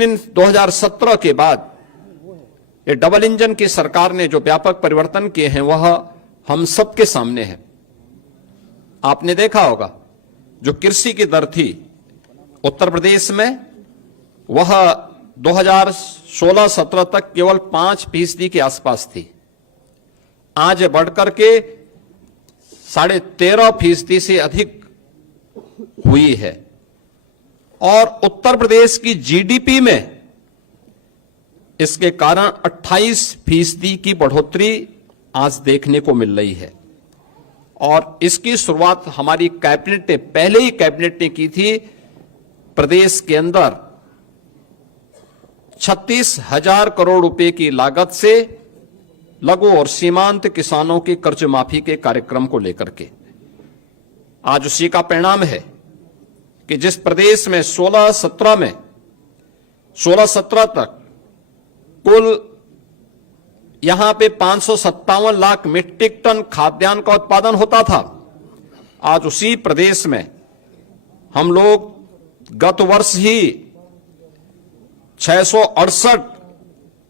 लेकिन इन 2017 के बाद ये डबल इंजन की सरकार ने जो व्यापक परिवर्तन किए हैं वह हम सबके सामने है। आपने देखा होगा जो कृषि की दर थी उत्तर प्रदेश में वह 2016-17 तक केवल 5% के आसपास थी। आज बढ़कर के 13.5% से अधिक हुई है और उत्तर प्रदेश की जीडीपी में इसके कारण 28% की बढ़ोतरी आज देखने को मिल रही है। और इसकी शुरुआत हमारी कैबिनेट ने पहले ही कैबिनेट ने की थी। प्रदेश के अंदर 36,000 करोड़ रुपए की लागत से लघु और सीमांत किसानों की कर्ज माफी के कार्यक्रम को लेकर के आज उसी का परिणाम है कि जिस प्रदेश में 16-17 तक कुल यहां पे 557 लाख मीट्रिक टन खाद्यान्न का उत्पादन होता था, आज उसी प्रदेश में हम लोग गत वर्ष ही 668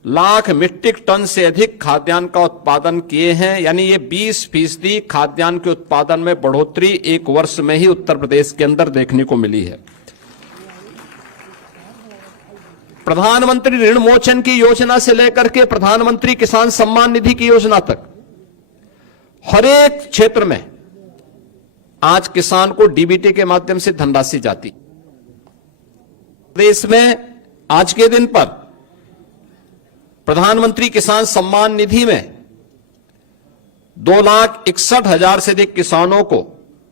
लाख मीट्रिक टन से अधिक खाद्यान्न का उत्पादन किए हैं। यानी ये 20% खाद्यान्न के उत्पादन में बढ़ोतरी एक वर्ष में ही उत्तर प्रदेश के अंदर देखने को मिली है। प्रधानमंत्री ऋण मोचन की योजना से लेकर के प्रधानमंत्री किसान सम्मान निधि की योजना तक हर एक क्षेत्र में आज किसान को डीबीटी के माध्यम से धनराशि जाती। देश में आज के दिन पर प्रधानमंत्री किसान सम्मान निधि में 2,61,000 से अधिक किसानों को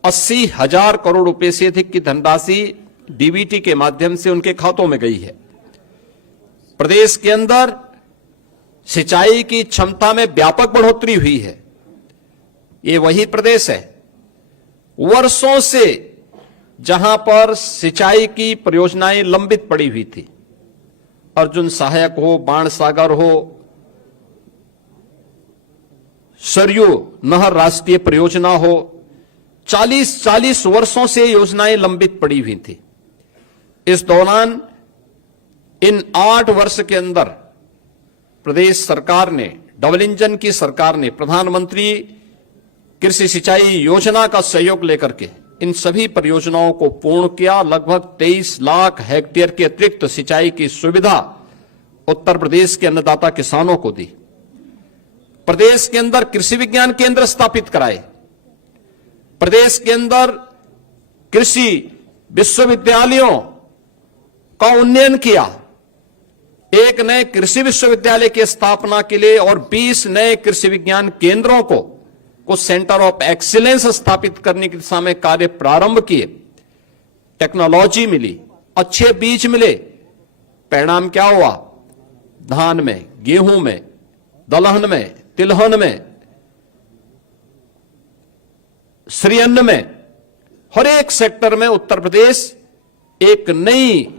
80,000 करोड़ रुपए से अधिक की धनराशि डीबीटी के माध्यम से उनके खातों में गई है। प्रदेश के अंदर सिंचाई की क्षमता में व्यापक बढ़ोतरी हुई है। ये वही प्रदेश है वर्षों से जहां पर सिंचाई की परियोजनाएं लंबित पड़ी हुई थी। अर्जुन सहायक हो, बाणसागर हो, सरयू नहर राष्ट्रीय परियोजना हो, 40 वर्षों से योजनाएं लंबित पड़ी हुई थी। इस दौरान इन 8 वर्ष के अंदर प्रदेश सरकार ने, डबल इंजन की सरकार ने प्रधानमंत्री कृषि सिंचाई योजना का सहयोग लेकर के इन सभी परियोजनाओं को पूर्ण किया। लगभग 23 लाख हेक्टेयर के अतिरिक्त सिंचाई की सुविधा उत्तर प्रदेश के अन्नदाता किसानों को दी। प्रदेश के अंदर कृषि विज्ञान केंद्र स्थापित कराए। प्रदेश के अंदर कृषि विश्वविद्यालयों का उन्नयन किया। एक नए कृषि विश्वविद्यालय की स्थापना के लिए और 20 नए कृषि विज्ञान केंद्रों को कुछ सेंटर ऑफ एक्सीलेंस स्थापित करने की दिशा में कार्य प्रारंभ किए। टेक्नोलॉजी मिली, अच्छे बीज मिले। परिणाम क्या हुआ? धान में, गेहूं में, दलहन में, तिलहन में, श्रीअन्न में, हर एक सेक्टर में उत्तर प्रदेश एक नई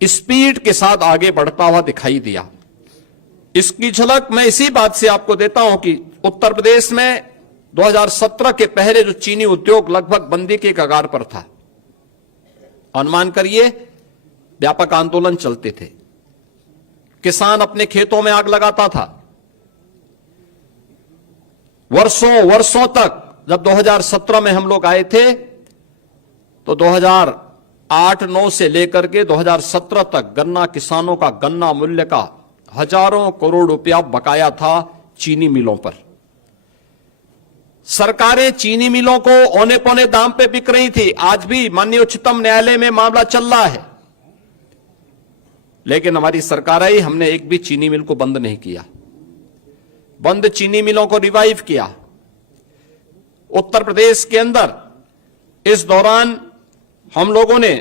स्पीड के साथ आगे बढ़ता हुआ दिखाई दिया। इसकी झलक मैं इसी बात से आपको देता हूं कि उत्तर प्रदेश में 2017 के पहले जो चीनी उद्योग लगभग बंदी के कगार पर था, अनुमान करिए व्यापक आंदोलन चलते थे, किसान अपने खेतों में आग लगाता था। वर्षों तक जब 2017 में हम लोग आए थे तो 2008-9 से लेकर के 2017 तक गन्ना किसानों का गन्ना मूल्य का हजारों करोड़ रुपया बकाया था चीनी मिलों पर। सरकारें चीनी मिलों को औने पौने दाम पे बिक रही थी। आज भी माननीय उच्चतम न्यायालय में मामला चल रहा है, लेकिन हमारी सरकार आई, हमने एक भी चीनी मिल को बंद नहीं किया। बंद चीनी मिलों को रिवाइव किया। उत्तर प्रदेश के अंदर इस दौरान हम लोगों ने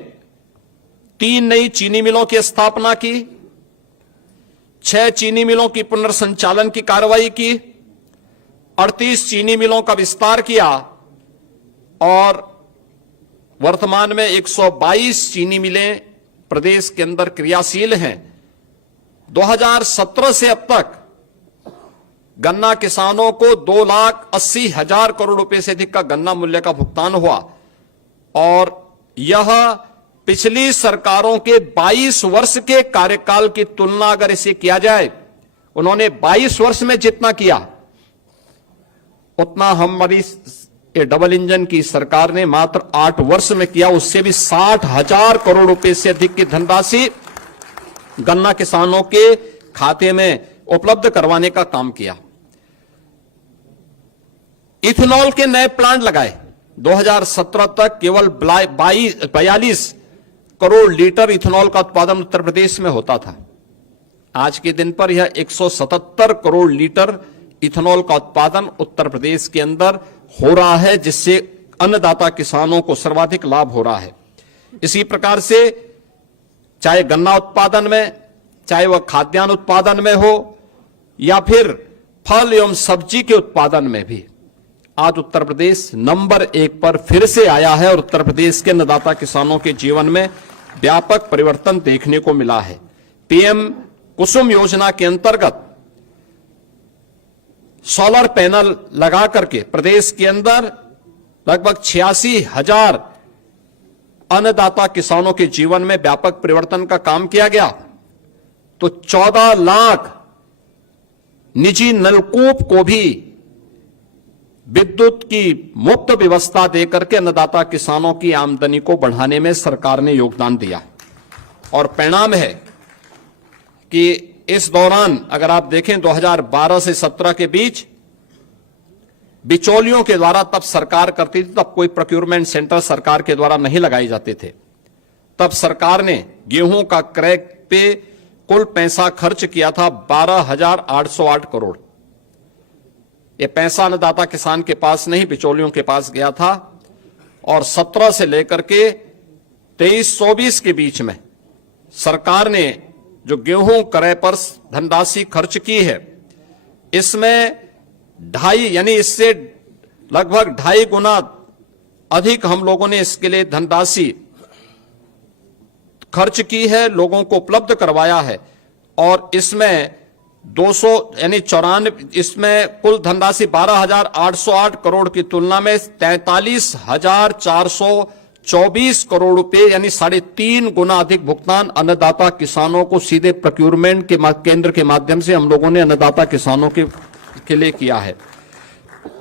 3 नई चीनी मिलों की स्थापना की, 6 चीनी मिलों की पुनर्संचालन की कार्रवाई की, 38 चीनी मिलों का विस्तार किया और वर्तमान में 122 चीनी मिलें प्रदेश के अंदर क्रियाशील हैं। 2017 से अब तक गन्ना किसानों को 2,80,000 करोड़ रुपए से अधिक का गन्ना मूल्य का भुगतान हुआ और यह पिछली सरकारों के 22 वर्ष के कार्यकाल की तुलना अगर इसे किया जाए, उन्होंने 22 वर्ष में जितना किया उतना हमारी डबल इंजन की सरकार ने मात्र 8 वर्ष में किया। उससे भी 60,000 करोड़ रुपए से अधिक की धनराशि गन्ना किसानों के खाते में उपलब्ध करवाने का काम किया। इथेनॉल के नए प्लांट लगाए। 2017 तक केवल 42 करोड़ लीटर इथेनॉल का उत्पादन उत्तर प्रदेश में होता था। आज के दिन पर यह 177 करोड़ लीटर इथेनॉल का उत्पादन उत्तर प्रदेश के अंदर हो रहा है, जिससे अन्नदाता किसानों को सर्वाधिक लाभ हो रहा है। इसी प्रकार से चाहे गन्ना उत्पादन में, चाहे वह खाद्यान्न उत्पादन में हो या फिर फल एवं सब्जी के उत्पादन में भी आज उत्तर प्रदेश नंबर 1 पर फिर से आया है और उत्तर प्रदेश के अन्नदाता किसानों के जीवन में व्यापक परिवर्तन देखने को मिला है। पीएम कुसुम योजना के अंतर्गत सोलर पैनल लगा करके प्रदेश के अंदर लगभग 86,000 अन्नदाता किसानों के जीवन में व्यापक परिवर्तन का काम किया गया। तो 14 लाख निजी नलकूप को भी विद्युत की मुफ्त व्यवस्था देकर के अन्नदाता किसानों की आमदनी को बढ़ाने में सरकार ने योगदान दिया। और परिणाम है कि इस दौरान अगर आप देखें 2012 से 17 के बीच बिचौलियों के द्वारा तब सरकार करती थी, तब कोई प्रोक्योरमेंट सेंटर सरकार के द्वारा नहीं लगाए जाते थे। तब सरकार ने गेहूं का क्रय पे कुल पैसा खर्च किया था 12,808 करोड़। यह पैसा अन्नदाता किसान के पास नहीं, बिचौलियों के पास गया था। और 17 से लेकर के 23-24 के बीच में सरकार ने जो गेहूं क्रय पर धनराशि खर्च की है, इसमें 2.5 यानी इससे लगभग 2.5 गुना अधिक हम लोगों ने इसके लिए धनराशि खर्च की है, लोगों को उपलब्ध करवाया है। और इसमें 200 यानी 94, इसमें कुल धनराशि 12,808 करोड़ की तुलना में 43,424 करोड़ रुपए यानी 3.5 गुना अधिक भुगतान अन्नदाता किसानों को सीधे प्रोक्योरमेंट के केंद्र के माध्यम से हम लोगों ने अन्नदाता किसानों के लिए किया है।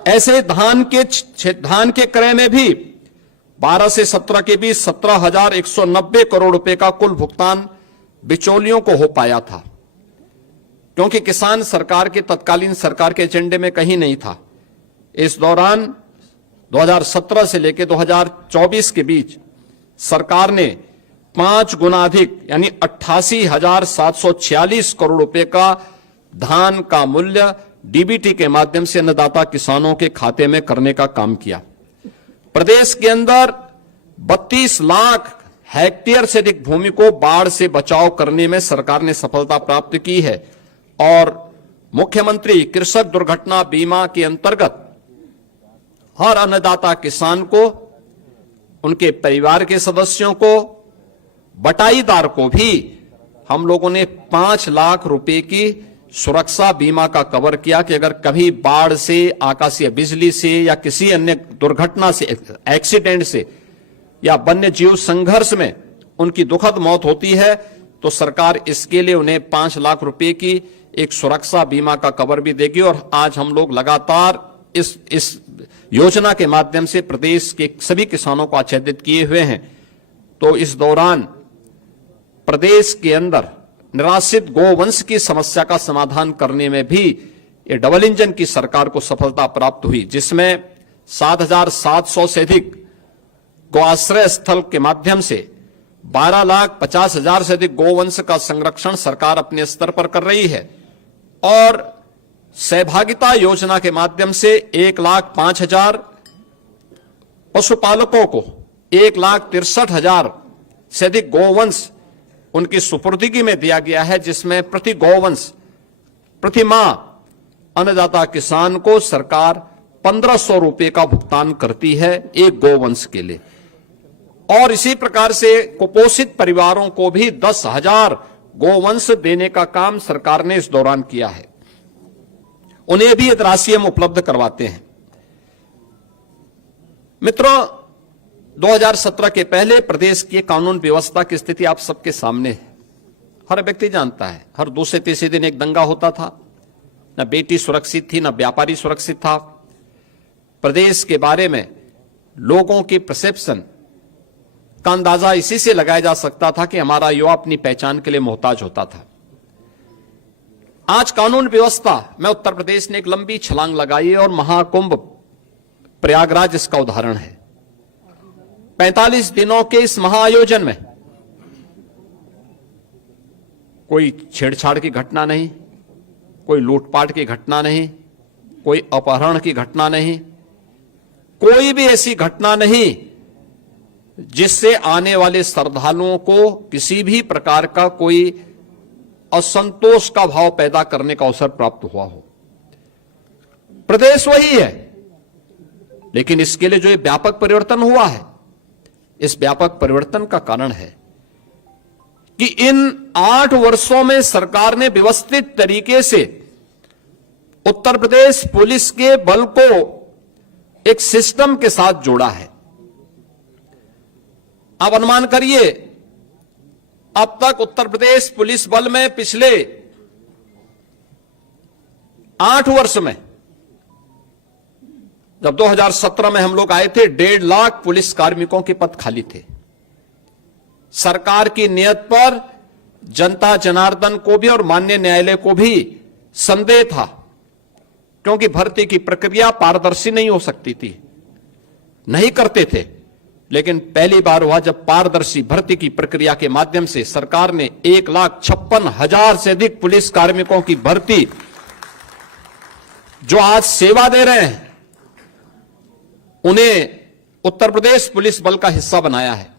ऐसे धान के क्रय में भी 12 से 17 के बीच 17,190 करोड़ रुपए का कुल भुगतान बिचौलियों को हो पाया था, क्योंकि किसान सरकार के तत्कालीन सरकार के एजेंडे में कहीं नहीं था। इस दौरान 2017 से लेकर 2024 के बीच सरकार ने 5 गुना अधिक यानी 88,746 करोड़ रुपए का धान का मूल्य डीबीटी के माध्यम से अन्नदाता किसानों के खाते में करने का काम किया। प्रदेश के अंदर 32 लाख हेक्टेयर से अधिक भूमि को बाढ़ से बचाव करने में सरकार ने सफलता प्राप्त की है। और मुख्यमंत्री कृषक दुर्घटना बीमा के अंतर्गत हर अन्नदाता किसान को, उनके परिवार के सदस्यों को, बटाईदार को भी हम लोगों ने 5 लाख रुपए की सुरक्षा बीमा का कवर किया कि अगर कभी बाढ़ से, आकाशीय बिजली से या किसी अन्य दुर्घटना से, एक्सीडेंट से या वन्य जीव संघर्ष में उनकी दुखद मौत होती है तो सरकार इसके लिए उन्हें 5 लाख रुपए की एक सुरक्षा बीमा का कवर भी देगी। और आज हम लोग लगातार इस योजना के माध्यम से प्रदेश के सभी किसानों को आच्छादित किए हुए हैं। तो इस दौरान प्रदेश के अंदर निराश्रित गोवंश की समस्या का समाधान करने में भी ये डबल इंजन की सरकार को सफलता प्राप्त हुई, जिसमें 7,700 से अधिक गौआश्रय स्थल के माध्यम से 12,50,000 से अधिक गोवंश का संरक्षण सरकार अपने स्तर पर कर रही है। और सहभागिता योजना के माध्यम से 1,05,000 पशुपालकों को 1,63,000 से अधिक गोवंश उनकी सुपुर्दगी में दिया गया है, जिसमें प्रति गोवंश प्रति माह अन्नदाता किसान को सरकार 1,500 रुपए का भुगतान करती है एक गोवंश के लिए। और इसी प्रकार से कुपोषित परिवारों को भी 10,000 गोवंश देने का काम सरकार ने इस दौरान किया है। उन्हें भी राशि हम उपलब्ध करवाते हैं। मित्रों, 2017 के पहले प्रदेश की कानून व्यवस्था की स्थिति आप सबके सामने है। हर व्यक्ति जानता है, हर दूसरे तीसरे दिन एक दंगा होता था, न बेटी सुरक्षित थी, न व्यापारी सुरक्षित था। प्रदेश के बारे में लोगों की परसेप्शन का अंदाजा इसी से लगाया जा सकता था कि हमारा युवा अपनी पहचान के लिए मोहताज होता था। आज कानून व्यवस्था में उत्तर प्रदेश ने एक लंबी छलांग लगाई है और महाकुंभ प्रयागराज इसका उदाहरण है। 45 दिनों के इस महाआयोजन में कोई छेड़छाड़ की घटना नहीं, कोई लूटपाट की घटना नहीं, कोई अपहरण की घटना नहीं, कोई भी ऐसी घटना नहीं जिससे आने वाले श्रद्धालुओं को किसी भी प्रकार का कोई असंतोष का भाव पैदा करने का अवसर प्राप्त हुआ हो। प्रदेश वही है, लेकिन इसके लिए जो ये व्यापक परिवर्तन हुआ है, इस व्यापक परिवर्तन का कारण है कि इन 8 वर्षों में सरकार ने व्यवस्थित तरीके से उत्तर प्रदेश पुलिस के बल को एक सिस्टम के साथ जोड़ा है। आप अनुमान करिए, अब तक उत्तर प्रदेश पुलिस बल में पिछले 8 वर्ष में, जब 2017 में हम लोग आए थे, 1.5 लाख पुलिस कार्मिकों के पद खाली थे। सरकार की नियत पर जनता जनार्दन को भी और माननीय न्यायालय को भी संदेह था, क्योंकि भर्ती की प्रक्रिया पारदर्शी नहीं हो सकती थी, नहीं करते थे। लेकिन पहली बार हुआ जब पारदर्शी भर्ती की प्रक्रिया के माध्यम से सरकार ने 1,56,000 से अधिक पुलिस कार्मिकों की भर्ती, जो आज सेवा दे रहे हैं, उन्हें उत्तर प्रदेश पुलिस बल का हिस्सा बनाया है।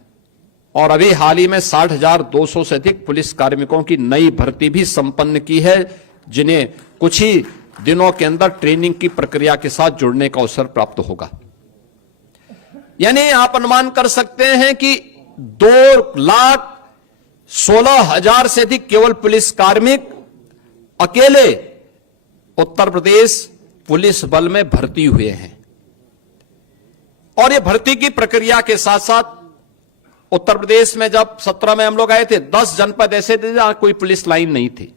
और अभी हाल ही में 60,200 से अधिक पुलिस कार्मिकों की नई भर्ती भी संपन्न की है, जिन्हें कुछ ही दिनों के अंदर ट्रेनिंग की प्रक्रिया के साथ जुड़ने का अवसर प्राप्त होगा। यानी आप अनुमान कर सकते हैं कि 2,16,000 से अधिक केवल पुलिस कार्मिक अकेले उत्तर प्रदेश पुलिस बल में भर्ती हुए हैं। और ये भर्ती की प्रक्रिया के साथ साथ उत्तर प्रदेश में जब 17 में हम लोग आए थे, 10 जनपद ऐसे थे जहां कोई पुलिस लाइन नहीं थी।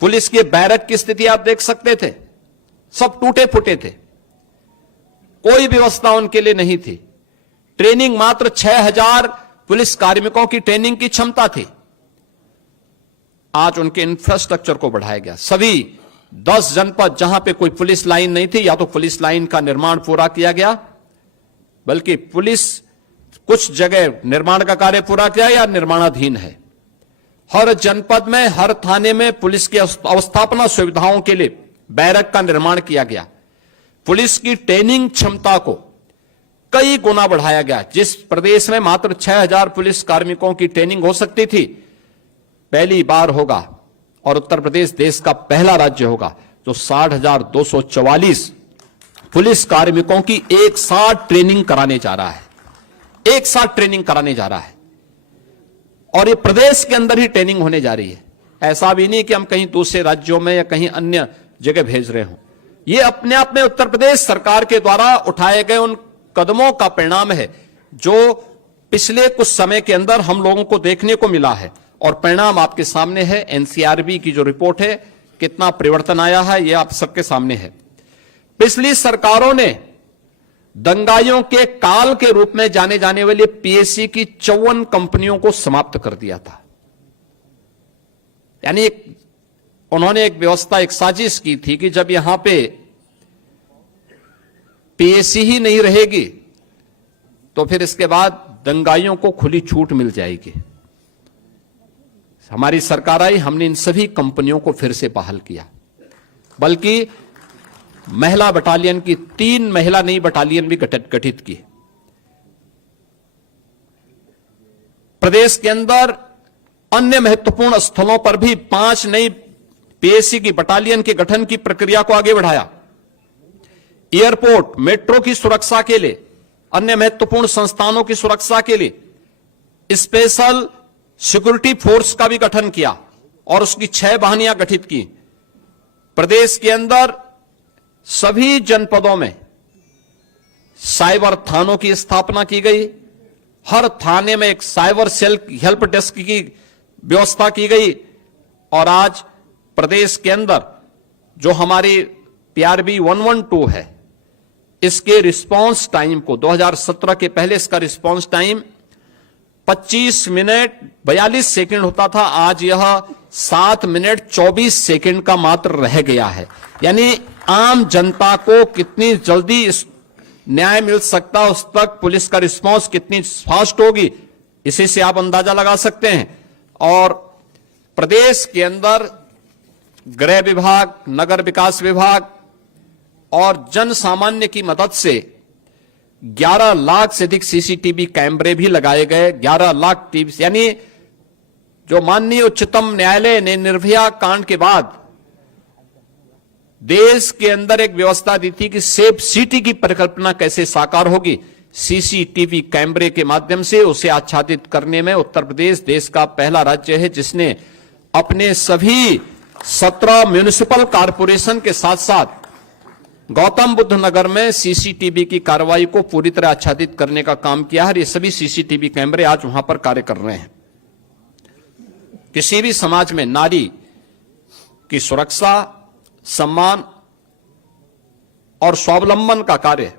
पुलिस के बैरक की स्थिति आप देख सकते थे, सब टूटे फूटे थे, कोई व्यवस्था उनके लिए नहीं थी। ट्रेनिंग मात्र 6,000 पुलिस कार्मिकों की ट्रेनिंग की क्षमता थी। आज उनके इंफ्रास्ट्रक्चर को बढ़ाया गया। सभी 10 जनपद जहां पे कोई पुलिस लाइन नहीं थी, या तो पुलिस लाइन का निर्माण पूरा किया गया, बल्कि पुलिस कुछ जगह निर्माण का कार्य पूरा किया या निर्माणाधीन है। हर जनपद में, हर थाने में पुलिस की अवस्थापना सुविधाओं के लिए बैरक का निर्माण किया गया। पुलिस की ट्रेनिंग क्षमता को कई गुना बढ़ाया गया। जिस प्रदेश में मात्र 6,000 पुलिस कार्मिकों की ट्रेनिंग हो सकती थी, पहली बार होगा और उत्तर प्रदेश देश का पहला राज्य होगा जो 60,244 पुलिस कार्मिकों की एक साथ ट्रेनिंग कराने जा रहा है। एक साथ ट्रेनिंग कराने जा रहा है, और ये प्रदेश के अंदर ही ट्रेनिंग होने जा रही है। ऐसा भी नहीं कि हम कहीं दूसरे राज्यों में या कहीं अन्य जगह भेज रहे हों। ये अपने आप में उत्तर प्रदेश सरकार के द्वारा उठाए गए उन कदमों का परिणाम है जो पिछले कुछ समय के अंदर हम लोगों को देखने को मिला है। और परिणाम आपके सामने है। एनसीआरबी की जो रिपोर्ट है, कितना परिवर्तन आया है, यह आप सबके सामने है। पिछली सरकारों ने दंगाइयों के काल के रूप में जाने जाने वाली पीएससी की 54 कंपनियों को समाप्त कर दिया था। यानी उन्होंने एक व्यवस्था, एक साजिश की थी कि जब यहां पे पीएससी ही नहीं रहेगी तो फिर इसके बाद दंगाइयों को खुली छूट मिल जाएगी। हमारी सरकार आई, हमने इन सभी कंपनियों को फिर से बहाल किया, बल्कि महिला बटालियन की 3 महिला नई बटालियन भी गठित की। प्रदेश के अंदर अन्य महत्वपूर्ण स्थलों पर भी 5 नई पीएससी की बटालियन के गठन की प्रक्रिया को आगे बढ़ाया। एयरपोर्ट, मेट्रो की सुरक्षा के लिए, अन्य महत्वपूर्ण संस्थानों की सुरक्षा के लिए स्पेशल सिक्योरिटी फोर्स का भी गठन किया और उसकी 6 वाहिनियां गठित की। प्रदेश के अंदर सभी जनपदों में साइबर थानों की स्थापना की गई, हर थाने में एक साइबर सेल हेल्प डेस्क की व्यवस्था की गई और आज प्रदेश के अंदर जो हमारी PRB 112 है, इसके रिस्पांस टाइम को 2017 के पहले इसका रिस्पांस टाइम 25 मिनट 42 सेकंड होता था, आज यह 7 मिनट 24 सेकंड का मात्र रह गया है। यानी आम जनता को कितनी जल्दी न्याय मिल सकता है, उस तक पुलिस का रिस्पांस कितनी फास्ट होगी, इसी से आप अंदाजा लगा सकते हैं। और प्रदेश के अंदर गृह विभाग, नगर विकास विभाग और जन सामान्य की मदद से 11 लाख से अधिक CCTV कैमरे भी लगाए गए। 11 लाख टीवी, यानी जो माननीय उच्चतम न्यायालय ने निर्भया कांड के बाद देश के अंदर एक व्यवस्था दी थी कि सेफ सिटी की परिकल्पना कैसे साकार होगी, CCTV कैमरे के माध्यम से उसे आच्छादित करने में उत्तर प्रदेश देश का पहला राज्य है जिसने अपने सभी 17 म्युनिसिपल कॉरपोरेशन के साथ साथ गौतम बुद्ध नगर में CCTV की कार्रवाई को पूरी तरह आच्छादित करने का काम किया है। ये सभी CCTV कैमरे आज वहां पर कार्य कर रहे हैं। किसी भी समाज में नारी की सुरक्षा, सम्मान और स्वावलंबन का कार्य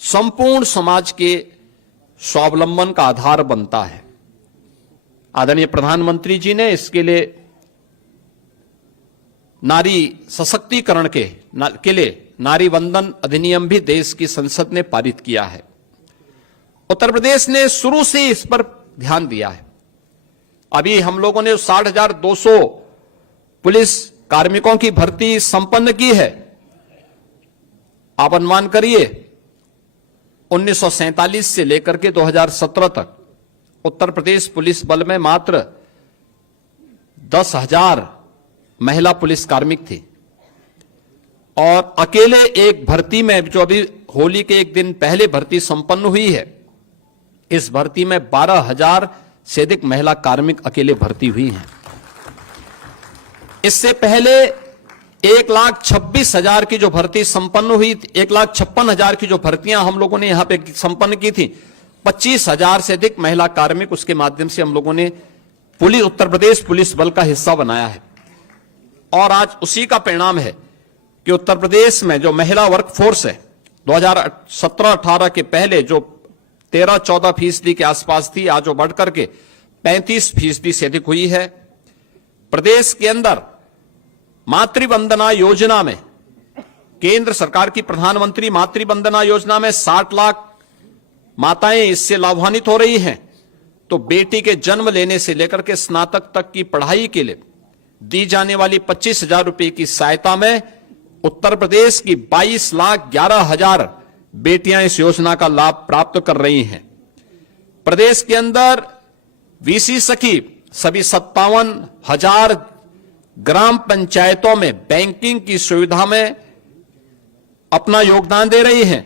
संपूर्ण समाज के स्वावलंबन का आधार बनता है। आदरणीय प्रधानमंत्री जी ने इसके लिए नारी सशक्तिकरण के लिए नारी वंदन अधिनियम भी देश की संसद ने पारित किया है। उत्तर प्रदेश ने शुरू से इस पर ध्यान दिया है। अभी हम लोगों ने 60,200 पुलिस कार्मिकों की भर्ती संपन्न की है। आप अनुमान करिए 1947 से लेकर के 2017 तक उत्तर प्रदेश पुलिस बल में मात्र 10,000 महिला पुलिस कार्मिक थी और अकेले एक भर्ती में जो अभी होली के एक दिन पहले भर्ती संपन्न हुई है, इस भर्ती में 12,000 से अधिक महिला कार्मिक अकेले भर्ती हुई हैं। इससे पहले 1,26,000 की जो भर्ती संपन्न हुई, 1,56,000 की जो भर्तियां हम लोगों ने यहां पे संपन्न की थी, 25,000 से अधिक महिला कार्मिक उसके माध्यम से हम लोगों ने उत्तर प्रदेश पुलिस बल का हिस्सा बनाया है। और आज उसी का परिणाम है कि उत्तर प्रदेश में जो महिला वर्कफोर्स है 2017-18 के पहले जो 13-14% के आसपास थी, आज वो बढ़कर के 35% से अधिक हुई है। प्रदेश के अंदर मातृवंदना योजना में, केंद्र सरकार की प्रधानमंत्री मातृवंदना योजना में 60 लाख माताएं इससे लाभान्वित हो रही हैं। तो बेटी के जन्म लेने से लेकर के स्नातक तक की पढ़ाई के लिए दी जाने वाली 25,000 रुपए की सहायता में उत्तर प्रदेश की 22,11,000 बेटियां इस योजना का लाभ प्राप्त कर रही हैं। प्रदेश के अंदर VC सखी सभी 57,000 ग्राम पंचायतों में बैंकिंग की सुविधा में अपना योगदान दे रही हैं।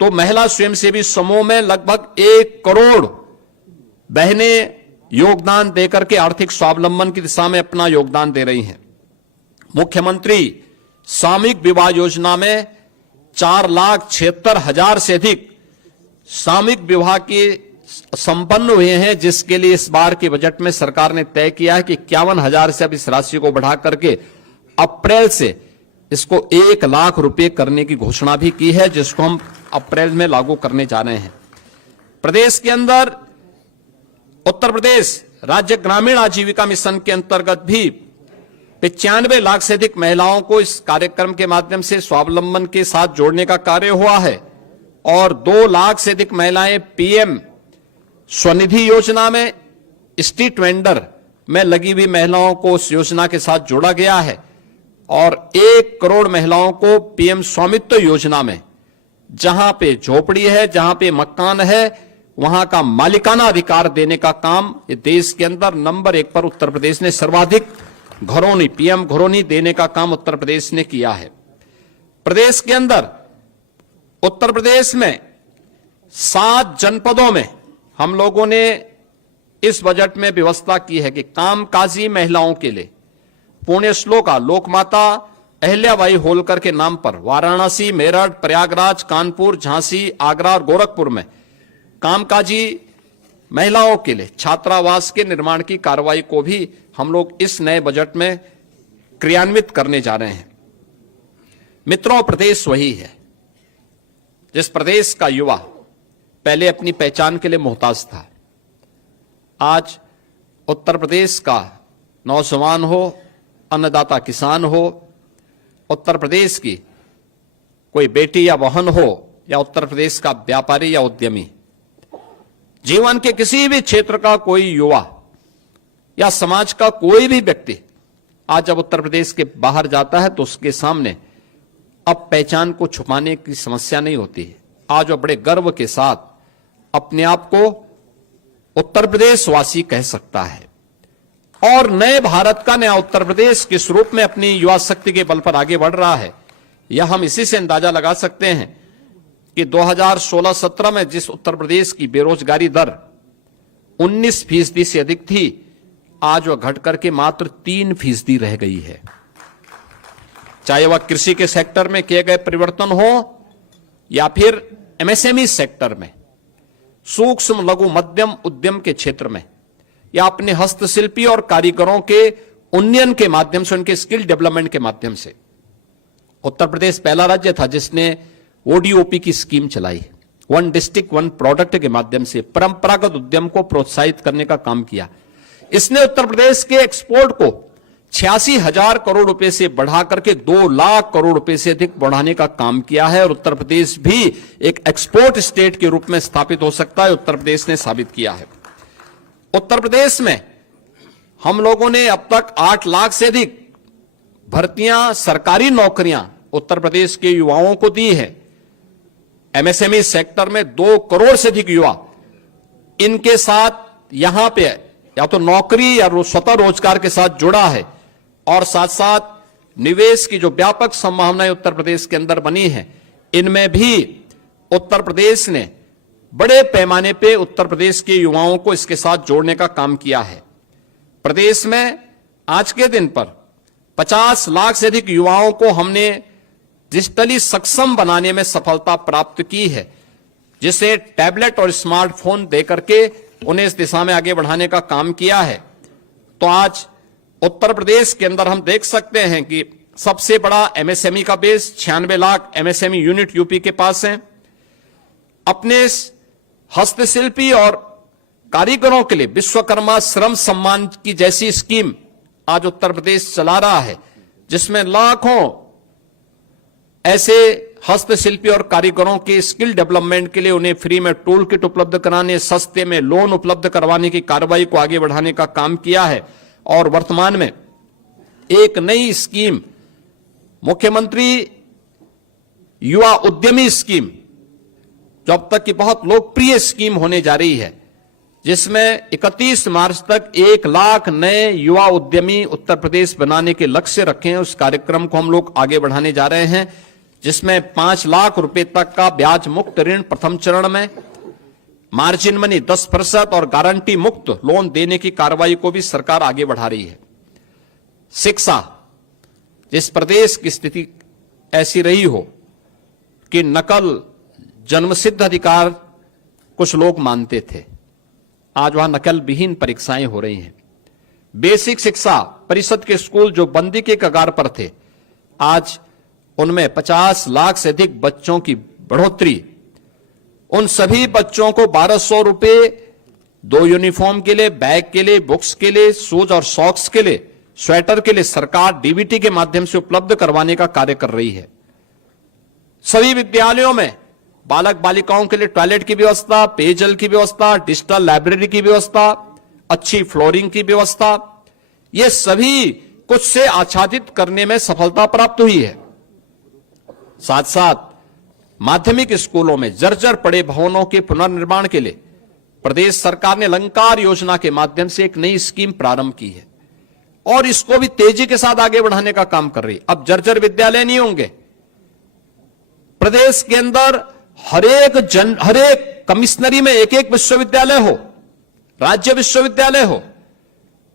तो महिला स्वयंसेवी समूह में लगभग 1 करोड़ बहनें योगदान देकर के आर्थिक स्वावलंबन की दिशा में अपना योगदान दे रही हैं। मुख्यमंत्री सामूहिक विवाह योजना में 4,76,000 से अधिक सामूहिक विवाह के संपन्न हुए हैं, जिसके लिए इस बार के बजट में सरकार ने तय किया है कि 51,000 से अब इस राशि को बढ़ा करके अप्रैल से इसको 1 लाख रुपए करने की घोषणा भी की है, जिसको हम अप्रैल में लागू करने जा रहे हैं। प्रदेश के अंदर उत्तर प्रदेश राज्य ग्रामीण आजीविका मिशन के अंतर्गत भी 95 लाख से अधिक महिलाओं को इस कार्यक्रम के माध्यम से स्वावलंबन के साथ जोड़ने का कार्य हुआ है और 2 लाख से अधिक महिलाएं PM स्वनिधि योजना में स्ट्रीट वेंडर में लगी हुई महिलाओं को उस योजना के साथ जोड़ा गया है और 1 करोड़ महिलाओं को PM स्वामित्व योजना में, जहां पे झोपड़ी है, जहां पे मकान है, वहां का मालिकाना अधिकार देने का काम ये देश के अंदर नंबर 1 पर उत्तर प्रदेश ने सर्वाधिक घरौनी PM घरौनी देने का काम उत्तर प्रदेश ने किया है। प्रदेश के अंदर उत्तर प्रदेश में 7 जनपदों में हम लोगों ने इस बजट में व्यवस्था की है कि कामकाजी महिलाओं के लिए पुण्य श्लोका लोकमाता अहिल्याबाई होलकर के नाम पर वाराणसी, मेरठ, प्रयागराज, कानपुर, झांसी, आगरा और गोरखपुर में कामकाजी महिलाओं के लिए छात्रावास के निर्माण की कार्रवाई को भी हम लोग इस नए बजट में क्रियान्वित करने जा रहे हैं। मित्रों, प्रदेश वही है जिस प्रदेश का युवा पहले अपनी पहचान के लिए मोहताज था। आज उत्तर प्रदेश का नौजवान हो, अन्नदाता किसान हो, उत्तर प्रदेश की कोई बेटी या बहन हो, या उत्तर प्रदेश का व्यापारी या उद्यमी, जीवन के किसी भी क्षेत्र का कोई युवा या समाज का कोई भी व्यक्ति आज जब उत्तर प्रदेश के बाहर जाता है तो उसके सामने अब पहचान को छुपाने की समस्या नहीं होती है। आज वो बड़े गर्व के साथ अपने आप को उत्तर प्रदेश वासी कह सकता है और नए भारत का नया उत्तर प्रदेश किस रूप में अपनी युवा शक्ति के बल पर आगे बढ़ रहा है, यह हम इसी से अंदाजा लगा सकते हैं कि 2016-17 में जिस उत्तर प्रदेश की बेरोजगारी दर 19% से अधिक थी, आज वह घट करके मात्र 3% रह गई है। चाहे वह कृषि के सेक्टर में किए गए परिवर्तन हो या फिर एमएसएमई सेक्टर में, सूक्ष्म लघु मध्यम उद्यम के क्षेत्र में, या अपने हस्तशिल्पी और कारीगरों के उन्नयन के माध्यम से, उनके स्किल डेवलपमेंट के माध्यम से उत्तर प्रदेश पहला राज्य था जिसने ओडीओपी की स्कीम चलाई, वन डिस्ट्रिक्ट वन प्रोडक्ट के माध्यम से परंपरागत उद्यम को प्रोत्साहित करने का काम किया। इसने उत्तर प्रदेश के एक्सपोर्ट को 86,000 करोड़ रुपए से बढ़ा करके 2 लाख करोड़ रुपए से अधिक बढ़ाने का काम किया है और उत्तर प्रदेश भी एक एक्सपोर्ट स्टेट के रूप में स्थापित हो सकता है, उत्तर प्रदेश ने साबित किया है। उत्तर प्रदेश में हम लोगों ने अब तक 8 लाख से अधिक भर्तियां, सरकारी नौकरियां उत्तर प्रदेश के युवाओं को दी है। एमएसएमई सेक्टर में 2 करोड़ से अधिक युवा इनके साथ यहां पे या तो नौकरी या स्वतः रोजगार के साथ जुड़ा है और साथ साथ निवेश की जो व्यापक संभावनाएं उत्तर प्रदेश के अंदर बनी है, इनमें भी उत्तर प्रदेश ने बड़े पैमाने पे उत्तर प्रदेश के युवाओं को इसके साथ जोड़ने का काम किया है। प्रदेश में आज के दिन पर 50 लाख से अधिक युवाओं को हमने डिजिटली सक्षम बनाने में सफलता प्राप्त की है, जिसे टैबलेट और स्मार्टफोन देकर के उन्हें इस दिशा में आगे बढ़ाने का काम किया है। तो आज उत्तर प्रदेश के अंदर हम देख सकते हैं कि सबसे बड़ा एमएसएमई का base 96 lakh MSME unit UP के पास है। अपने हस्तशिल्पी और कारीगरों के लिए विश्वकर्मा श्रम सम्मान की जैसी स्कीम आज उत्तर प्रदेश चला रहा है, जिसमें लाखों ऐसे हस्तशिल्पी और कारीगरों के स्किल डेवलपमेंट के लिए उन्हें फ्री में टूल किट उपलब्ध कराने, सस्ते में लोन उपलब्ध करवाने की कार्रवाई को आगे बढ़ाने का काम किया है। और वर्तमान में एक नई स्कीम, मुख्यमंत्री युवा उद्यमी स्कीम, जो अब तक की बहुत लोकप्रिय स्कीम होने जा रही है, जिसमें 31 मार्च तक 1 लाख नए युवा उद्यमी उत्तर प्रदेश बनाने के लक्ष्य रखे हैं। उस कार्यक्रम को हम लोग आगे बढ़ाने जा रहे हैं, जिसमें 5 लाख रुपए तक का ब्याज मुक्त ऋण प्रथम चरण में, मार्जिन मनी 10% और गारंटी मुक्त लोन देने की कार्रवाई को भी सरकार आगे बढ़ा रही है। शिक्षा, जिस प्रदेश की स्थिति ऐसी रही हो कि नकल जन्मसिद्ध अधिकार कुछ लोग मानते थे, आज वहां नकल विहीन परीक्षाएं हो रही हैं। बेसिक शिक्षा परिषद के स्कूल जो बंदी के कगार पर थे, आज उनमें 50 लाख से अधिक बच्चों की बढ़ोतरी। उन सभी बच्चों को 1200 रुपए 2 यूनिफॉर्म के लिए, बैग के लिए, बुक्स के लिए, शूज और सॉक्स के लिए, स्वेटर के लिए सरकार डीबीटी के माध्यम से उपलब्ध करवाने का कार्य कर रही है। सभी विद्यालयों में बालक बालिकाओं के लिए टॉयलेट की व्यवस्था, पेयजल की व्यवस्था, डिजिटल लाइब्रेरी की व्यवस्था, अच्छी फ्लोरिंग की व्यवस्था, ये सभी कुछ से आच्छादित करने में सफलता प्राप्त हुई है। साथ साथ माध्यमिक स्कूलों में जर्जर पड़े भवनों के पुनर्निर्माण के लिए प्रदेश सरकार ने अलंकार योजना के माध्यम से एक नई स्कीम प्रारंभ की है और इसको भी तेजी के साथ आगे बढ़ाने का काम कर रही है। अब जर्जर विद्यालय नहीं होंगे। प्रदेश के अंदर हर एक कमिश्नरी में एक विश्वविद्यालय हो, राज्य विश्वविद्यालय हो।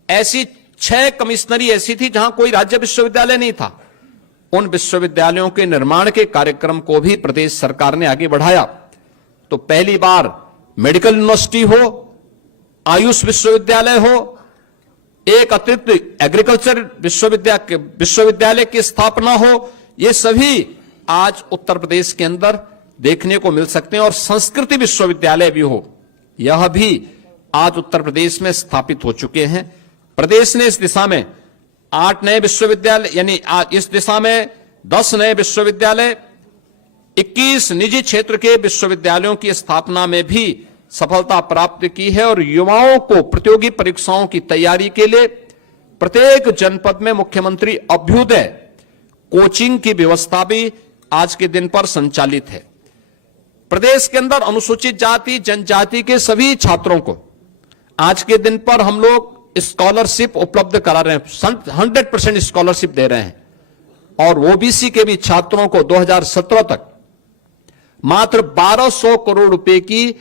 ऐसी 6 कमिश्नरी ऐसी थी जहां कोई राज्य विश्वविद्यालय नहीं था। उन विश्वविद्यालयों के निर्माण के कार्यक्रम को भी प्रदेश सरकार ने आगे बढ़ाया। तो पहली बार मेडिकल यूनिवर्सिटी हो, आयुष विश्वविद्यालय हो, एक अतिरिक्त एग्रीकल्चर विश्वविद्यालय की स्थापना हो, ये सभी आज उत्तर प्रदेश के अंदर देखने को मिल सकते हैं। और संस्कृति विश्वविद्यालय भी हो, यह भी आज उत्तर प्रदेश में स्थापित हो चुके हैं। प्रदेश ने इस दिशा में 8 नए विश्वविद्यालय, यानी इस दिशा में 10 नए विश्वविद्यालय, 21 निजी क्षेत्र के विश्वविद्यालयों की स्थापना में भी सफलता प्राप्त की है। और युवाओं को प्रतियोगी परीक्षाओं की तैयारी के लिए प्रत्येक जनपद में मुख्यमंत्री अभ्युदय कोचिंग की व्यवस्था भी आज के दिन पर संचालित है। प्रदेश के अंदर अनुसूचित जाति जनजाति के सभी छात्रों को आज के दिन पर हम लोग स्कॉलरशिप उपलब्ध करा रहे हैं, 100% स्कॉलरशिप दे रहे हैं। और ओबीसी के भी छात्रों को 2017 तक मात्र 1200 करोड़ रुपए की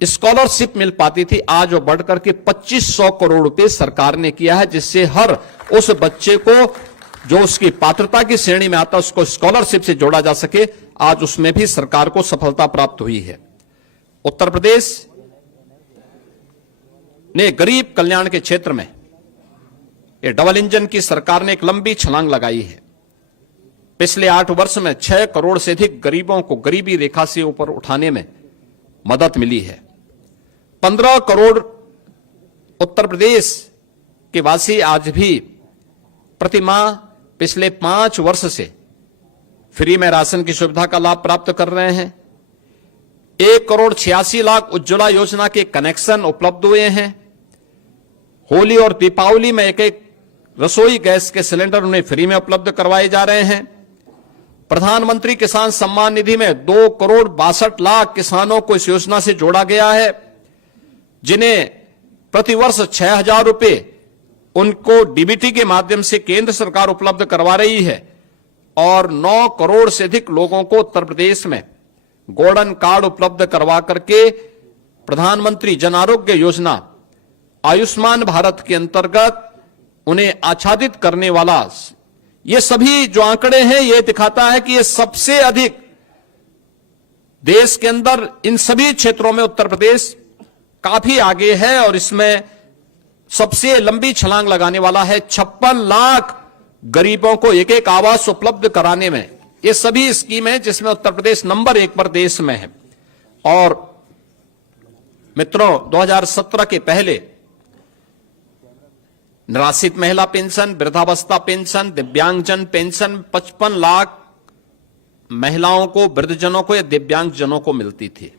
स्कॉलरशिप मिल पाती थी, आज वो बढ़कर के 2500 करोड़ रुपए सरकार ने किया है, जिससे हर उस बच्चे को जो उसकी पात्रता की श्रेणी में आता है उसको स्कॉलरशिप से जोड़ा जा सके। आज उसमें भी सरकार को सफलता प्राप्त हुई है। उत्तर प्रदेश ने गरीब कल्याण के क्षेत्र में ये डबल इंजन की सरकार ने एक लंबी छलांग लगाई है। पिछले 8 वर्ष में 6 करोड़ से अधिक गरीबों को गरीबी रेखा से ऊपर उठाने में मदद मिली है। 15 करोड़ उत्तर प्रदेश के वासी आज भी प्रतिमाह पिछले 5 वर्ष से फ्री में राशन की सुविधा का लाभ प्राप्त कर रहे हैं। 1 करोड़ 86 लाख उज्ज्वला योजना के कनेक्शन उपलब्ध हुए हैं। होली और दीपावली में एक रसोई गैस के सिलेंडर उन्हें फ्री में उपलब्ध करवाए जा रहे हैं। प्रधानमंत्री किसान सम्मान निधि में 2 करोड़ 62 लाख किसानों को इस योजना से जोड़ा गया है, जिन्हें प्रतिवर्ष 6000 रुपए उनको डीबीटी के माध्यम से केंद्र सरकार उपलब्ध करवा रही है। और 9 करोड़ से अधिक लोगों को उत्तर प्रदेश में गोल्डन कार्ड उपलब्ध करवा करके प्रधानमंत्री जन आरोग्य योजना आयुष्मान भारत के अंतर्गत उन्हें आच्छादित करने वाला, ये सभी जो आंकड़े हैं ये दिखाता है कि ये सबसे अधिक देश के अंदर इन सभी क्षेत्रों में उत्तर प्रदेश काफी आगे है। और इसमें सबसे लंबी छलांग लगाने वाला है। 56 लाख गरीबों को एक आवास उपलब्ध कराने में ये सभी स्कीम है, जिसमें उत्तर प्रदेश नंबर 1 पर देश में है। और मित्रों, 2017 के पहले निराश्रित महिला पेंशन, वृद्धावस्था पेंशन, दिव्यांगजन पेंशन 55 लाख महिलाओं को, वृद्धजनों को या दिव्यांगजनों को मिलती थी।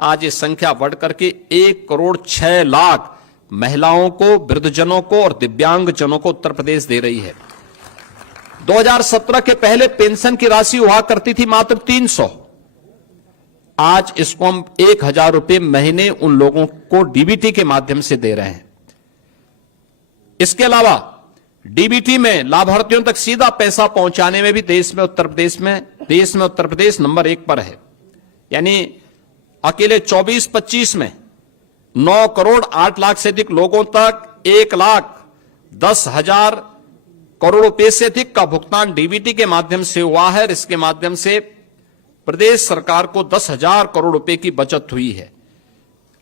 आज ये संख्या बढ़कर के 1 करोड़ 6 लाख महिलाओं को, वृद्धजनों को और दिव्यांगजनों को उत्तर प्रदेश दे रही है। 2017 के पहले पेंशन की राशि हुआ करती थी मात्र 300, आज इसको हम 1000 रुपए महीने उन लोगों को डीबीटी के माध्यम से दे रहे हैं। इसके अलावा डीबीटी में लाभार्थियों तक सीधा पैसा पहुंचाने में भी देश में उत्तर प्रदेश नंबर 1 पर है। यानी अकेले 24-25 में 9 करोड़ 8 लाख से अधिक लोगों तक 1,10,000 करोड़ रुपए से अधिक का भुगतान डीबीटी के माध्यम से हुआ है। इसके माध्यम से प्रदेश सरकार को 10,000 करोड़ रुपए की बचत हुई है।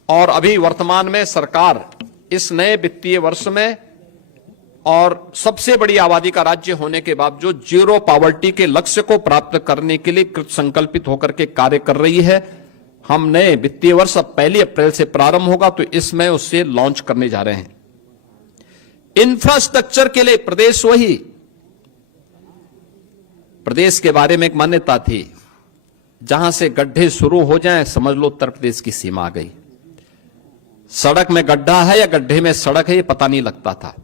और अभी वर्तमान में सरकार इस नए वित्तीय वर्ष में और सबसे बड़ी आबादी का राज्य होने के बावजूद जीरो पॉवर्टी के लक्ष्य को प्राप्त करने के लिए कृत संकल्पित होकर के कार्य कर रही है। हम नए वित्तीय वर्ष अब 1 अप्रैल से प्रारंभ होगा, तो इसमें उससे लॉन्च करने जा रहे हैं। इंफ्रास्ट्रक्चर के लिए प्रदेश के बारे में एक मान्यता थी, जहां से गड्ढे शुरू हो जाएं समझ लो उत्तर प्रदेश की सीमा आ गई। सड़क में गड्ढा है या गड्ढे में सड़क है ये पता नहीं लगता था।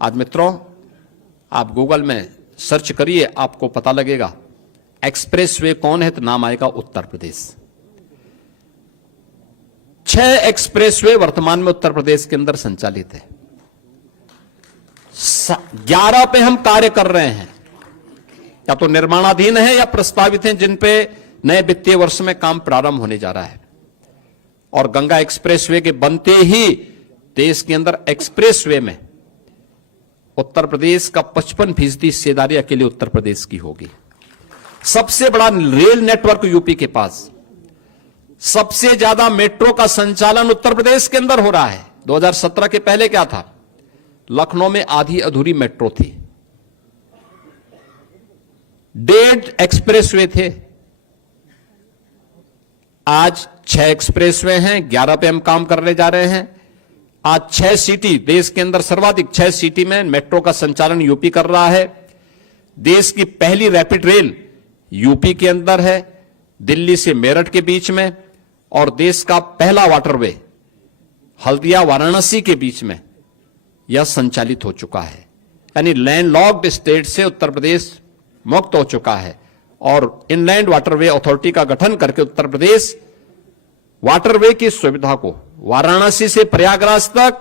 आज मित्रों, आप गूगल में सर्च करिए, आपको पता लगेगा एक्सप्रेसवे कौन है, तो नाम आएगा उत्तर प्रदेश। 6 एक्सप्रेसवे वर्तमान में उत्तर प्रदेश के अंदर संचालित है। 11 पे हम कार्य कर रहे हैं, या तो निर्माणाधीन है या प्रस्तावित हैं, जिन पे नए वित्तीय वर्ष में काम प्रारंभ होने जा रहा है। और गंगा एक्सप्रेसवे के बनते ही देश के अंदर एक्सप्रेसवे में उत्तर प्रदेश का 55% हिस्सेदारी अकेले उत्तर प्रदेश की होगी। सबसे बड़ा रेल नेटवर्क यूपी के पास, सबसे ज्यादा मेट्रो का संचालन उत्तर प्रदेश के अंदर हो रहा है। 2017 के पहले क्या था? लखनऊ में आधी अधूरी मेट्रो थी, 1.5 एक्सप्रेसवे थे, आज 6 एक्सप्रेसवे हैं, 11 पे हम काम करने जा रहे हैं। आज 6 सिटी, देश के अंदर सर्वाधिक 6 सिटी में मेट्रो का संचालन यूपी कर रहा है। देश की पहली रैपिड रेल यूपी के अंदर है, दिल्ली से मेरठ के बीच में, और देश का पहला वाटरवे हल्दिया वाराणसी के बीच में यह संचालित हो चुका है। यानी लैंडलॉक्ड स्टेट से उत्तर प्रदेश मुक्त हो चुका है और इनलैंड वाटरवे अथॉरिटी का गठन करके उत्तर प्रदेश वाटरवे की सुविधा को वाराणसी से प्रयागराज तक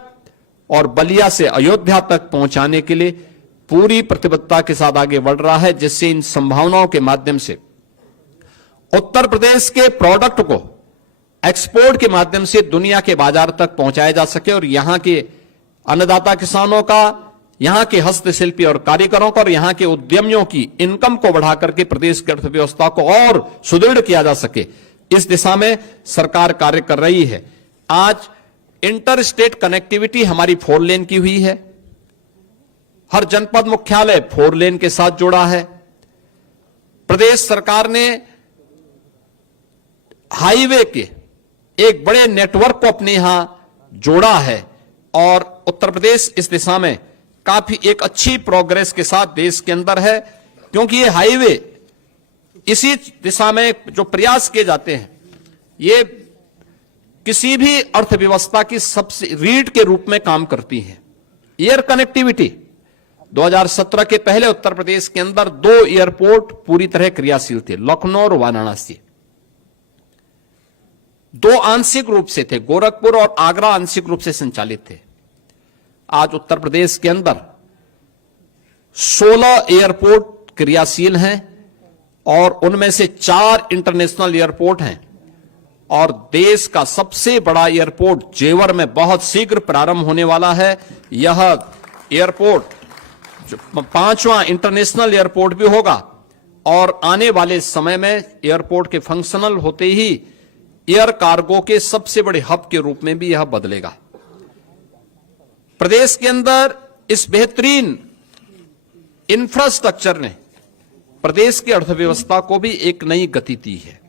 और बलिया से अयोध्या तक पहुंचाने के लिए पूरी प्रतिबद्धता के साथ आगे बढ़ रहा है, जिससे इन संभावनाओं के माध्यम से उत्तर प्रदेश के प्रोडक्ट को एक्सपोर्ट के माध्यम से दुनिया के बाजार तक पहुंचाया जा सके और यहां के अन्नदाता किसानों का, यहां के हस्तशिल्पी और कारीगरों का और यहां के उद्यमियों की इनकम को बढ़ाकर के प्रदेश की अर्थव्यवस्था को और सुदृढ़ किया जा सके, इस दिशा में सरकार कार्य कर रही है। आज इंटर स्टेट कनेक्टिविटी हमारी 4 लेन की हुई है, हर जनपद मुख्यालय 4 लेन के साथ जुड़ा है। प्रदेश सरकार ने हाईवे के एक बड़े नेटवर्क को अपने यहां जोड़ा है और उत्तर प्रदेश इस दिशा में काफी एक अच्छी प्रोग्रेस के साथ देश के अंदर है, क्योंकि ये हाईवे इसी दिशा में जो प्रयास किए जाते हैं, ये किसी भी अर्थव्यवस्था की सबसे रीढ़ के रूप में काम करती हैं। एयर कनेक्टिविटी 2017 के पहले उत्तर प्रदेश के अंदर 2 एयरपोर्ट पूरी तरह क्रियाशील थे, लखनऊ और वाराणसी। 2 आंशिक रूप से थे, गोरखपुर और आगरा आंशिक रूप से संचालित थे। आज उत्तर प्रदेश के अंदर 16 एयरपोर्ट क्रियाशील हैं और उनमें से 4 इंटरनेशनल एयरपोर्ट हैं और देश का सबसे बड़ा एयरपोर्ट जेवर में बहुत शीघ्र प्रारंभ होने वाला है। यह एयरपोर्ट 5वां इंटरनेशनल एयरपोर्ट भी होगा और आने वाले समय में एयरपोर्ट के फंक्शनल होते ही एयर कार्गो के सबसे बड़े हब के रूप में भी यह बदलेगा। प्रदेश के अंदर इस बेहतरीन इंफ्रास्ट्रक्चर ने प्रदेश की अर्थव्यवस्था को भी एक नई गति दी है।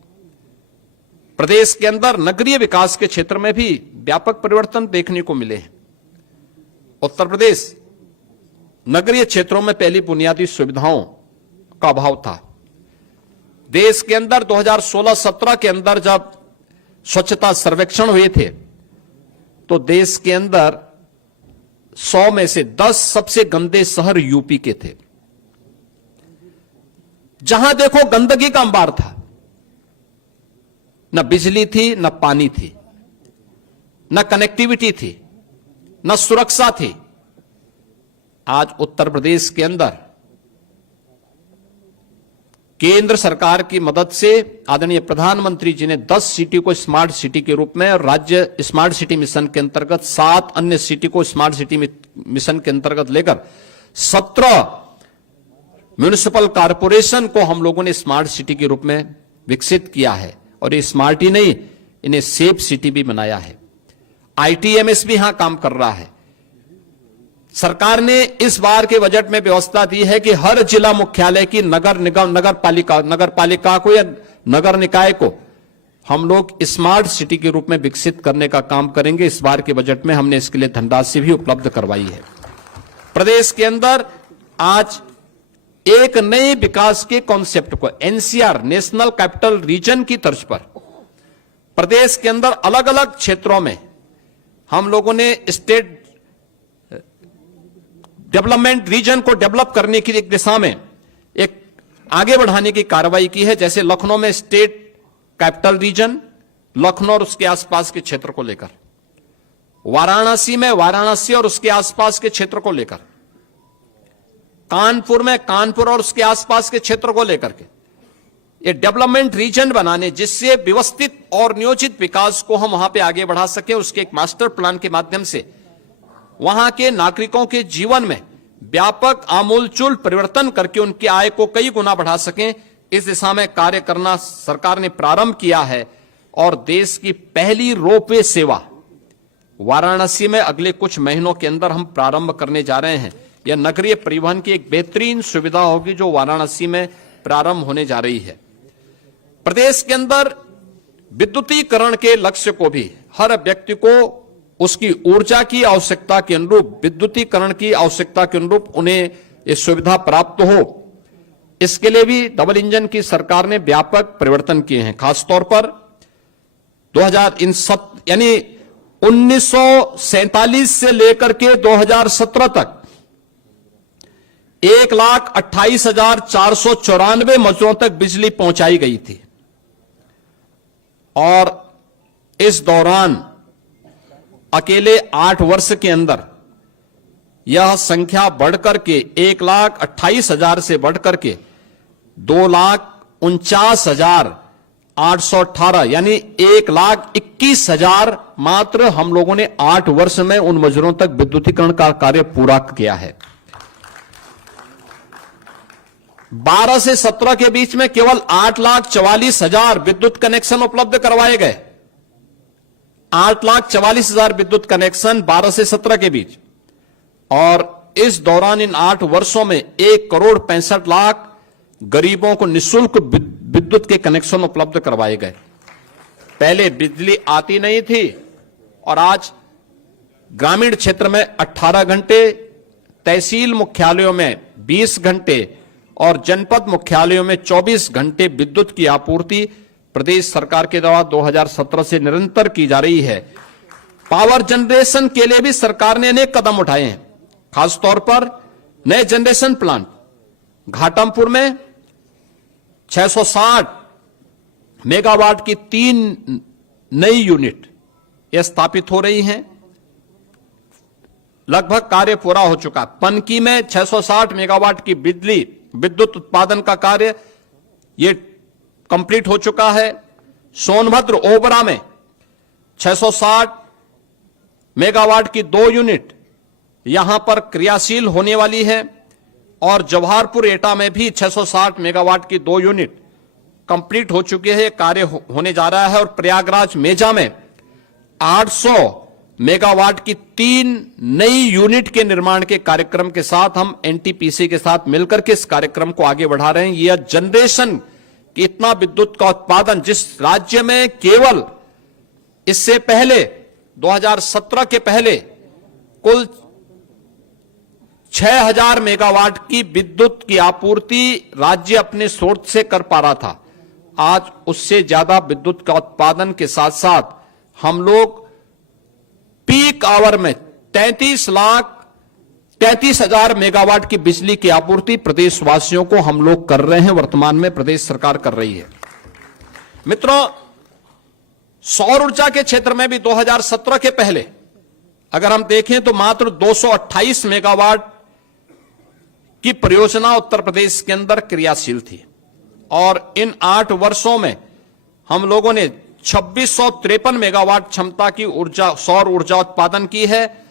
प्रदेश के अंदर नगरीय विकास के क्षेत्र में भी व्यापक परिवर्तन देखने को मिले हैं। उत्तर प्रदेश नगरीय क्षेत्रों में पहली बुनियादी सुविधाओं का अभाव था। देश के अंदर 2016-17 के अंदर जब स्वच्छता सर्वेक्षण हुए थे तो देश के अंदर 100 में से 10 सबसे गंदे शहर यूपी के थे। जहां देखो गंदगी का अंबार था, न बिजली थी, न पानी थी, न कनेक्टिविटी थी, न सुरक्षा थी। आज उत्तर प्रदेश के अंदर केंद्र सरकार की मदद से आदरणीय प्रधानमंत्री जी ने 10 सिटी को स्मार्ट सिटी के रूप में और राज्य स्मार्ट सिटी मिशन के अंतर्गत 7 अन्य सिटी को स्मार्ट सिटी मिशन के अंतर्गत लेकर 17 म्युनिसिपल कॉरपोरेशन को हम लोगों ने स्मार्ट सिटी के रूप में विकसित किया है और ये स्मार्ट ही नहीं, इन्हें सेफ सिटी भी बनाया है। आईटीएमएस भी यहां काम कर रहा है। सरकार ने इस बार के बजट में व्यवस्था दी है कि हर जिला मुख्यालय की नगर निगम, नगर पालिका को या नगर निकाय को हम लोग स्मार्ट सिटी के रूप में विकसित करने का काम करेंगे। इस बार के बजट में हमने इसके लिए धनराशि भी उपलब्ध करवाई है। प्रदेश के अंदर आज एक नए विकास के कॉन्सेप्ट को एनसीआर नेशनल कैपिटल रीजन की तर्ज पर प्रदेश के अंदर अलग अलग क्षेत्रों में हम लोगों ने स्टेट डेवलपमेंट रीजन को डेवलप करने की एक दिशा में एक आगे बढ़ाने की कार्रवाई की है। जैसे लखनऊ में स्टेट कैपिटल रीजन, लखनऊ और उसके आसपास के क्षेत्र को लेकर, वाराणसी में वाराणसी और उसके आसपास के क्षेत्र को लेकर, कानपुर में कानपुर और उसके आसपास के क्षेत्र को लेकर के ये डेवलपमेंट रीजन बनाने, जिससे व्यवस्थित और नियोजित विकास को हम वहां पे आगे बढ़ा सके। उसके एक मास्टर प्लान के माध्यम से वहां के नागरिकों के जीवन में व्यापक आमूलचूल परिवर्तन करके उनकी आय को कई गुना बढ़ा सकें, इस दिशा में कार्य करना सरकार ने प्रारंभ किया है। और देश की पहली रोपवे सेवा वाराणसी में अगले कुछ महीनों के अंदर हम प्रारंभ करने जा रहे हैं। यह नगरीय परिवहन की एक बेहतरीन सुविधा होगी जो वाराणसी में प्रारंभ होने जा रही है। प्रदेश के अंदर विद्युतीकरण के लक्ष्य को भी हर व्यक्ति को उसकी ऊर्जा की आवश्यकता के अनुरूप, विद्युतीकरण की आवश्यकता के अनुरूप उन्हें ये सुविधा प्राप्त हो, इसके लिए भी डबल इंजन की सरकार ने व्यापक परिवर्तन किए हैं। खासतौर पर 1947 से लेकर के 2017 तक 1,28,494 मजदूरों तक बिजली पहुंचाई गई थी। और इस दौरान अकेले 8 वर्ष के अंदर यह संख्या बढ़कर के 1,28,000 से बढ़कर के 2,49,818 यानी 1,21,000 मात्र हम लोगों ने 8 वर्ष में उन मजदूरों तक विद्युतीकरण का कार्य पूरा किया है। 12 से 17 के बीच में केवल 8,44,000 विद्युत कनेक्शन उपलब्ध करवाए गए। 8,44,000 विद्युत कनेक्शन 12 से 17 के बीच। और इस दौरान इन 8 वर्षों में 1,65,00,000 गरीबों को निःशुल्क विद्युत के कनेक्शन उपलब्ध करवाए गए। पहले बिजली आती नहीं थी और आज ग्रामीण क्षेत्र में 18 घंटे, तहसील मुख्यालयों में 20 घंटे और जनपद मुख्यालयों में 24 घंटे विद्युत की आपूर्ति प्रदेश सरकार के द्वारा 2017 से निरंतर की जा रही है। पावर जनरेशन के लिए भी सरकार ने अनेक कदम उठाए हैं। खासतौर पर नए जनरेशन प्लांट घाटमपुर में 660 मेगावाट की 3 नई यूनिट यह स्थापित हो रही हैं। लगभग कार्य पूरा हो चुका। पनकी में 660 मेगावाट की विद्युत उत्पादन का कार्य यह कंप्लीट हो चुका है। सोनभद्र ओबरा में 660 मेगावाट की 2 यूनिट यहां पर क्रियाशील होने वाली है। और जवाहरपुर एटा में भी 660 मेगावाट की 2 यूनिट कंप्लीट हो चुके हैं, कार्य होने जा रहा है। और प्रयागराज मेजा में 800 मेगावाट की 3 नई यूनिट के निर्माण के कार्यक्रम के साथ हम एनटीपीसी के साथ मिलकर के इस कार्यक्रम को आगे बढ़ा रहे हैं। यह जनरेशन कि इतना विद्युत का उत्पादन जिस राज्य में केवल इससे पहले 2017 के पहले कुल 6,000 मेगावाट की विद्युत की आपूर्ति राज्य अपने स्रोत से कर पा रहा था, आज उससे ज्यादा विद्युत का उत्पादन के साथ साथ हम लोग पीक आवर में 33,33,000 मेगावाट की बिजली की आपूर्ति प्रदेशवासियों को हम लोग कर रहे हैं। वर्तमान में प्रदेश सरकार कर रही है। मित्रों, सौर ऊर्जा के क्षेत्र में भी 2017 के पहले अगर हम देखें तो मात्र 228 मेगावाट की परियोजना उत्तर प्रदेश के अंदर क्रियाशील थी। और इन 8 वर्षों में हम लोगों ने 2653 मेगावाट क्षमता की सौर ऊर्जा उत्पादन की है।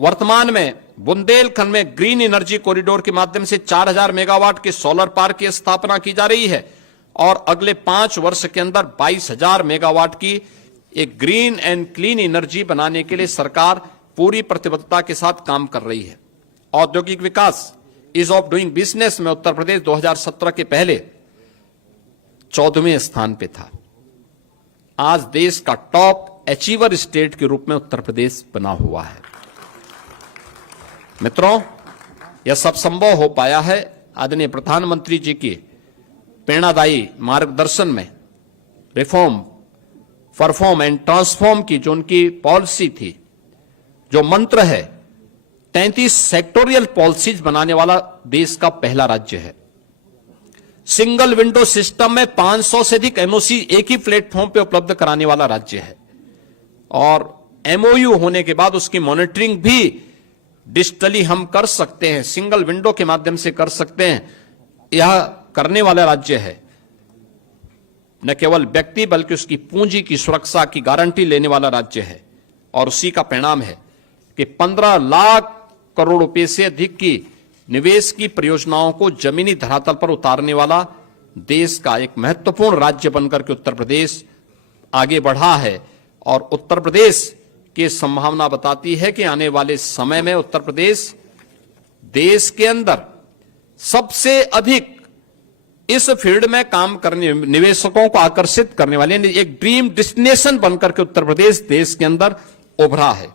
वर्तमान में बुंदेलखंड में ग्रीन एनर्जी कॉरिडोर के माध्यम से 4,000 मेगावाट के सोलर पार्क की स्थापना की जा रही है। और अगले 5 वर्ष के अंदर 22,000 मेगावाट की एक ग्रीन एंड क्लीन एनर्जी बनाने के लिए सरकार पूरी प्रतिबद्धता के साथ काम कर रही है। औद्योगिक विकास, ईज ऑफ डूइंग बिजनेस में उत्तर प्रदेश 2017 के पहले 14वें स्थान पे था। आज देश का टॉप अचीवर स्टेट के रूप में उत्तर प्रदेश बना हुआ है। मित्रों, यह सब संभव हो पाया है आदरणीय प्रधानमंत्री जी की प्रेरणादायी मार्गदर्शन में। रिफॉर्म, परफॉर्म एंड ट्रांसफॉर्म की जो उनकी पॉलिसी थी, जो मंत्र है, 33 सेक्टोरियल पॉलिसीज बनाने वाला देश का पहला राज्य है। सिंगल विंडो सिस्टम में 500 से अधिक एमओसी एक ही प्लेटफॉर्म पे उपलब्ध कराने वाला राज्य है। और एमओयू होने के बाद उसकी मॉनिटरिंग भी डिजिटली हम कर सकते हैं, सिंगल विंडो के माध्यम से कर सकते हैं। यह करने वाला राज्य है। न केवल व्यक्ति बल्कि उसकी पूंजी की सुरक्षा की गारंटी लेने वाला राज्य है। और उसी का परिणाम है कि 15 लाख करोड़ रुपए से अधिक की निवेश की परियोजनाओं को जमीनी धरातल पर उतारने वाला देश का एक महत्वपूर्ण राज्य बनकर के उत्तर प्रदेश आगे बढ़ा है। और उत्तर प्रदेश की संभावना बताती है कि आने वाले समय में उत्तर प्रदेश देश के अंदर सबसे अधिक इस फील्ड में काम करने निवेशकों को आकर्षित करने वाले एक ड्रीम डेस्टिनेशन बनकर के उत्तर प्रदेश देश के अंदर उभरा है।